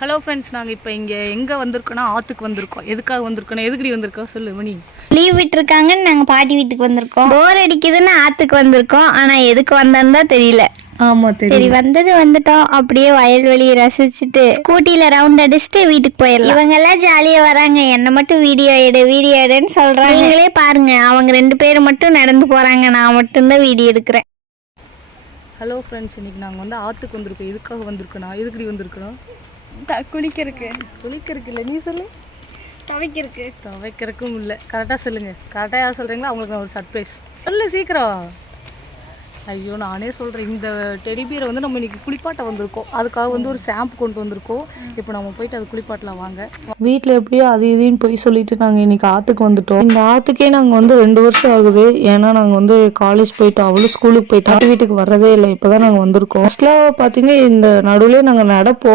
Hello friends நாங்கள் இப்போ இங்கே எங்கே வந்திருக்கோன்னா ஆற்றுக்கு வந்திருக்கோம். எதுக்காக வந்திருக்கோம் எதுக்குடி வந்திருக்கோம்? சொல்லு மணி. லீவ் விட்டுருக்காங்கன்னு நாங்கள் பாட்டி வீட்டுக்கு வந்திருக்கோம். போர் அடிக்குதுன்னு ஆத்துக்கு வந்திருக்கோம். ஆனால் எதுக்கு வந்தோன்னு தான் தெரியல. ஆமாம் சரி வந்தது வந்துட்டோம். அப்படியே வயல்வெளியை ரசிச்சுட்டு ஸ்கூட்டில ரவுண்ட் அடிச்சுட்டு வீட்டுக்கு போயிடலாம். இவங்க எல்லாம் ஜாலியா வராங்க. என்ன மட்டும் வீடியோ எடு வீடியோ எடுன்னு சொல்றாங்க. நீங்களே பாருங்க. அவங்க ரெண்டு பேரும் மட்டும் நடந்து போறாங்க. நான் மட்டும்தான் வீடியோ எடுக்கிறேன். ஹலோ ஃப்ரெண்ட்ஸ் இன்னைக்கு நாங்கள் வந்து ஆற்றுக்கு வந்திருக்கோம். எதுக்காக வந்திருக்கோன்னா எதுக்குடி வந்திருக்கோம்? குளிக்கிறதுக்கு. குளிக்கிறதுக்கு இல்லை. நீ சொல்லு. துவைக்கிறதுக்கு. துவைக்கிறதுக்கும் இல்லை. கரெக்டாக சொல்லுங்கள் கரெக்டாக யார் சொல்கிறீங்களோ அவங்களுக்கு நான் ஒரு சர்ப்ரைஸ் சொல்லு சீக்கிரம். ஐயோ நானே சொல்கிறேன் இந்த டெடிபியரை வந்து நம்ம இன்னைக்கு குளிப்பாட்ட வந்திருக்கோம். அதுக்காக வந்து ஒரு ஷாம்பு கொண்டு வந்திருக்கோம். இப்போ நம்ம போயிட்டு அது குளிப்பாட்டலாம் வாங்க. வீட்டில் எப்படியோ அது இதுன்னு போய் சொல்லிட்டு நாங்கள் இன்னைக்கு ஆற்றுக்கு வந்துட்டோம். இந்த ஆற்றுக்கே நாங்கள் வந்து ரெண்டு வருஷம் ஆகுது. ஏன்னா நாங்கள் வந்து காலேஜ் போயிட்டோம் அவளும் ஸ்கூலுக்கு போயிட்டோம் வீட்டுக்கு வர்றதே இல்லை. இப்போ தான் நாங்கள் வந்திருக்கோம் ஃபஸ்ட்டில் பார்த்தீங்க இந்த நடுவில் நாங்கள் நடப்போம்.